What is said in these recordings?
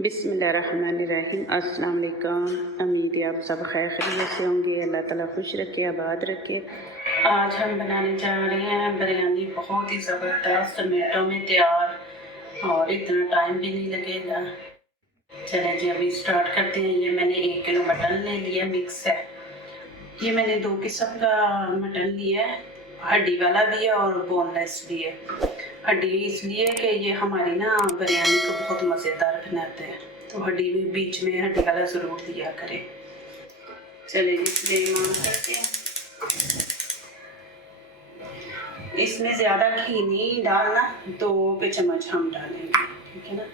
बिस्मिल्लाहिर्रहमानिर्रहीम। अस्सलाम वालेकुम। उम्मीद है आप सब खैर खैरियत से होंगे। अल्लाह ताला खुश रखे, आबाद रखे। आज हम बनाने जा रहे हैं बिरयानी, बहुत ही ज़बरदस्त, मिनटों में तैयार और इतना टाइम भी नहीं लगेगा। चलें जी अभी स्टार्ट करते हैं। ये मैंने 1 किलो मटन ले लिया, मिक्स है। ये मैंने 2 किस्म का मटन लिया है, हड्डी वाला भी है और बोनलेस भी है। हड्डी इसलिए कि ये हमारी ना बिरयानी को बहुत मज़ेदार बनाते हैं, तो हड्डी भी बीच में हड्डी वाला ज़रूर दिया करें। चलिए इसलिए मान करते हैं। इसमें ज़्यादा घी नहीं डालना, 2 चम्मच हम डालेंगे, ठीक है ना।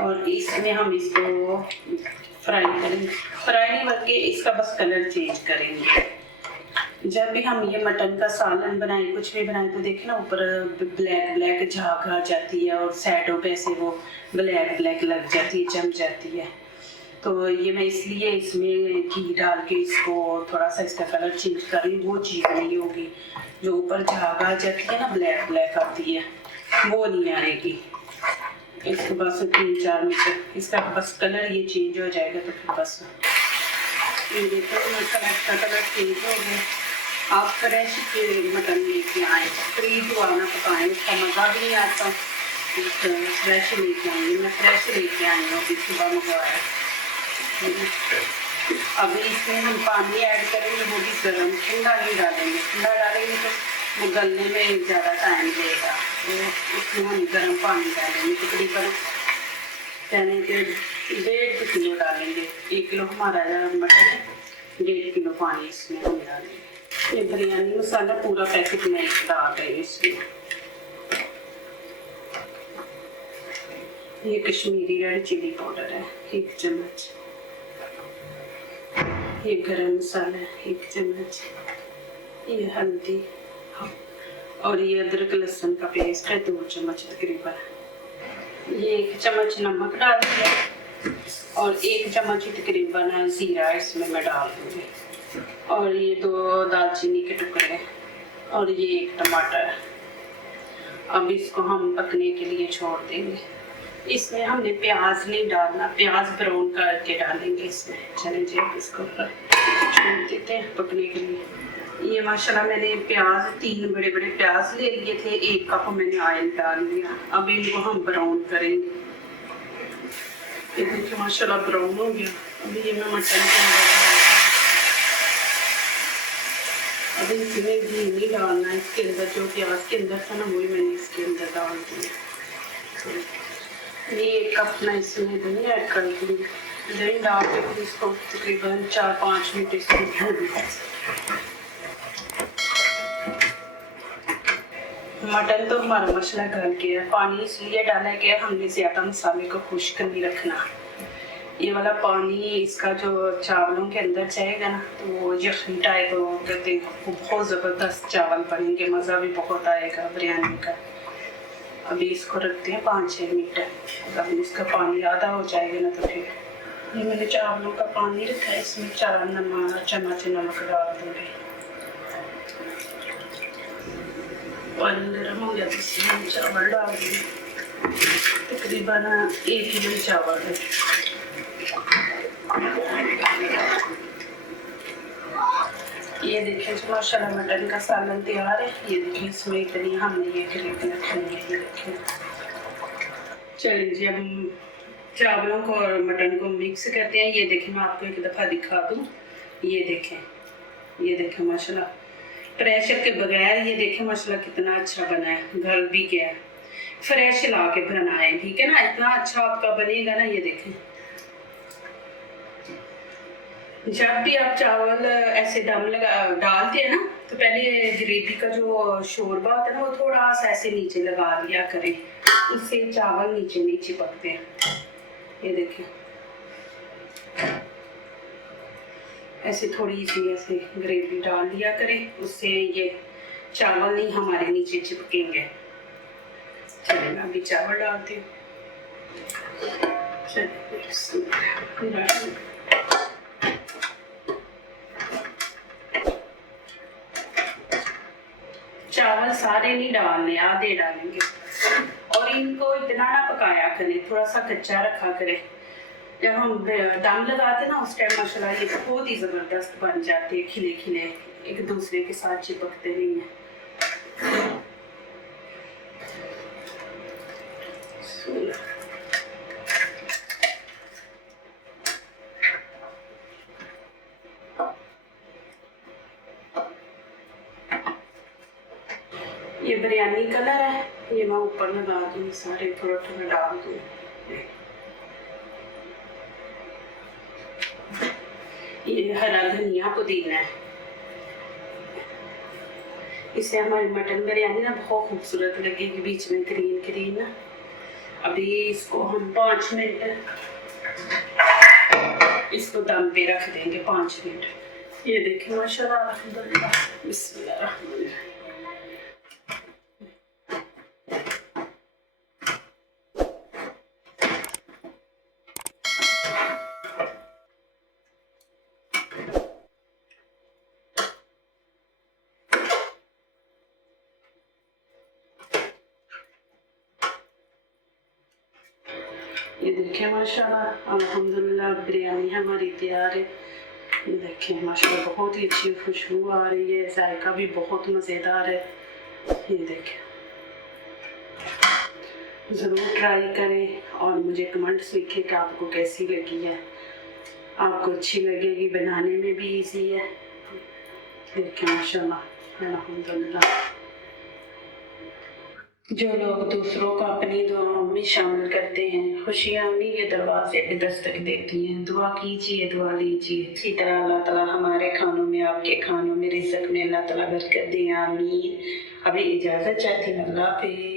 और इसमें हम इसको फ्राई करेंगे, फ्राई नहीं बल्कि इसका बस कलर चेंज करेंगे। जब भी हम ये मटन का सालन बनाएं, कुछ भी बनाएं, तो देखें ना ऊपर ब्लैक ब्लैक झाग आ जाती है और साइडों पे से वो ब्लैक ब्लैक लग जाती है, जम जाती है। तो ये मैं इसलिए इसमें घी डाल के इसको थोड़ा सा इसका कलर चेंज कर रही हूँ। वो चीज़ नहीं होगी, जो ऊपर झाग आ जाती है ना, ब्लैक ब्लैक आती है, वो नहीं आएगी। इसके बस 3-4 मिनट इसका बस कलर ये चेंज हो जाएगा। तो फिर बस ये देखो इसका कलर चेंज हो गया। आप फ्रेश मटन लेके आए, फ्रीज वाला पकाएं, उसका मज़ा भी नहीं आता। फ्रेश लेके आएंगे, मैं फ्रेश लेके आई हूँ, अभी सुबह मंगवाया। अभी इसमें हम पानी ऐड करेंगे, वो भी गर्म, ठंडा नहीं डालेंगे। ठंडा डालेंगे तो वो गलने में ज़्यादा टाइम लेगा, तो उसमें हम गर्म पानी डालेंगे। तकरीबन यानी कि 1.5 किलो डालेंगे। 1 किलो हमारा मटन है, 1.5 किलो पानी इसमें हम डालेंगे। ये बिरयानी मसाला पूरा पैकेट में डाल रहे हैं इसमें। ये कश्मीरी रेड चिली पाउडर है 1 चम्मच। ये गरम मसाला है 1 चम्मच। ये हल्दी और ये अदरक लहसुन का पेस्ट है 2 चम्मच तकरीबन। ये 1 चम्मच नमक डाल दिया और 1 चम्मच तकरीबन ज़ीरा इसमें मैं डाल दूँगी। और ये 2 दालचीनी के टुकड़े और ये 1 टमाटर। अब इसको हम पकने के लिए छोड़ देंगे। इसमें हमने प्याज नहीं डालना, प्याज ब्राउन करके डालेंगे इसमें। चलें जी अब इसको छोड़ देते हैं पकने के लिए। ये माशाल्लाह मैंने प्याज 3 बड़े बड़े प्याज ले लिए थे, 1 कप मैंने ऑयल डाल दिया। अब इनको हम ब्राउन करेंगे। ये देखिए माशाल्लाह ब्राउन हो गया। अभी ये मैं मटन के अंदर, अभी इसमें घी नहीं डालना है। इसके अंदर जो प्याज के अंदर था ना, वही मैंने इसके अंदर डाल दिया। ये 1 कप ना इसमें दही ऐड कर दूँगी। दही डाल के फिर इसको तकरीबन 4-5 मिनट इसको भून। मटन तो हमारा मसाला गल गया है। पानी इसलिए डाला है कि हमने ज़्यादा मसाले को खुश्क नहीं रखना। ये वाला पानी इसका जो चावलों के अंदर जाएगा ना, तो वो यखनी टाइप कहते हैं, वो बहुत ज़बरदस्त चावल बनेंगे, मज़ा भी बहुत आएगा बिरयानी का। अभी इसको रखते हैं 5-6 मिनट। अगर इसका पानी आधा हो जाएगा ना, तो फिर ये मैंने चावलों का पानी रखा है, इसमें 4 चम्मच नमक डाल दूँगी। पानी गर्म हो गया तो इसमें चावल डाल दूँगी। तकरीबन 1 किलो चावल है। ये देखिए माशाल्लाह मटन का सालन तैयार है। ये देखिए इसमें इतनी हमने ये ग्रेवी रखनी है। ये देखिए चलिए जी अब चावलों को और मटन को मिक्स करते हैं। ये देखिए मैं आपको एक दफ़ा दिखा दूँ। ये देखें माशाल्लाह प्रेशर के बगैर, ये देखें माशाल्लाह कितना अच्छा बना है, गल भी गया है। फ्रेश ला के बनाए, ठीक है ना, इतना अच्छा आपका बनेगा ना। ये देखें जब भी आप चावल ऐसे दम लगा डालते हैं ना, तो पहले ग्रेवी का जो शोरबा होता है ना, वो थोड़ा सा ऐसे नीचे लगा लिया करें, उससे चावल नीचे नहीं चिपकते हैं। ये देखिए ऐसे थोड़ी सी ऐसे ग्रेवी डाल दिया करें, उससे ये चावल नहीं हमारे नीचे चिपकेंगे। चलिए मैं अभी चावल डालती हूँ। चावल सारे नहीं डालने, आधे डालेंगे। और इनको इतना ना पकाया करें, थोड़ा सा कच्चा रखा करें। जब हम दम लगाते ना उस टाइम माशाल्लाह ये बहुत ही ज़बरदस्त बन जाते हैं, खिले खिले, एक दूसरे के साथ चिपकते नहीं हैं। ये बिरयानी कलर है, ये मैं ऊपर लगा दूँ, सारे थोड़ा थोड़ा डाल दूँ। ये हरा धनिया पुदीना है, इससे हमारी मटन बिरयानी ना बहुत खूबसूरत लगेगी, बीच में ग्रीन ग्रीन ना। अभी इसको हम 5 मिनट इसको दम पे रख देंगे, 5 मिनट। ये देखें माशाल्लाह, अल्हम्दुलिल्लाह, बिस्मिल्लाह। ये देखें माशाल्लाह, अल्हम्दुलिल्लाह बिरयानी हमारी तैयार है। ये देखें माशाल्लाह, बहुत ही अच्छी खुशबू आ रही है, जायका भी बहुत मज़ेदार है। ये देखें, ज़रूर ट्राई करें और मुझे कमेंट्स लिखें कि आपको कैसी लगी है। आपको अच्छी लगेगी, बनाने में भी इजी है। देखें माशाल्लाह, अल्हम्दुलिल्लाह। जो लोग दूसरों को अपनी दुआओं में शामिल करते हैं, खुशियाँ उन्हीं के दरवाजे पे दस्तक देती हैं। दुआ कीजिए, दुआ लीजिए। इसी तरह अल्लाह ताला हमारे खानों में, आपके खानों में, रिज़्क़ में अल्लाह ताला बरकत दे, आमीन। अभी इजाज़त चाहती हूँ, अल्लाह हाफ़िज़।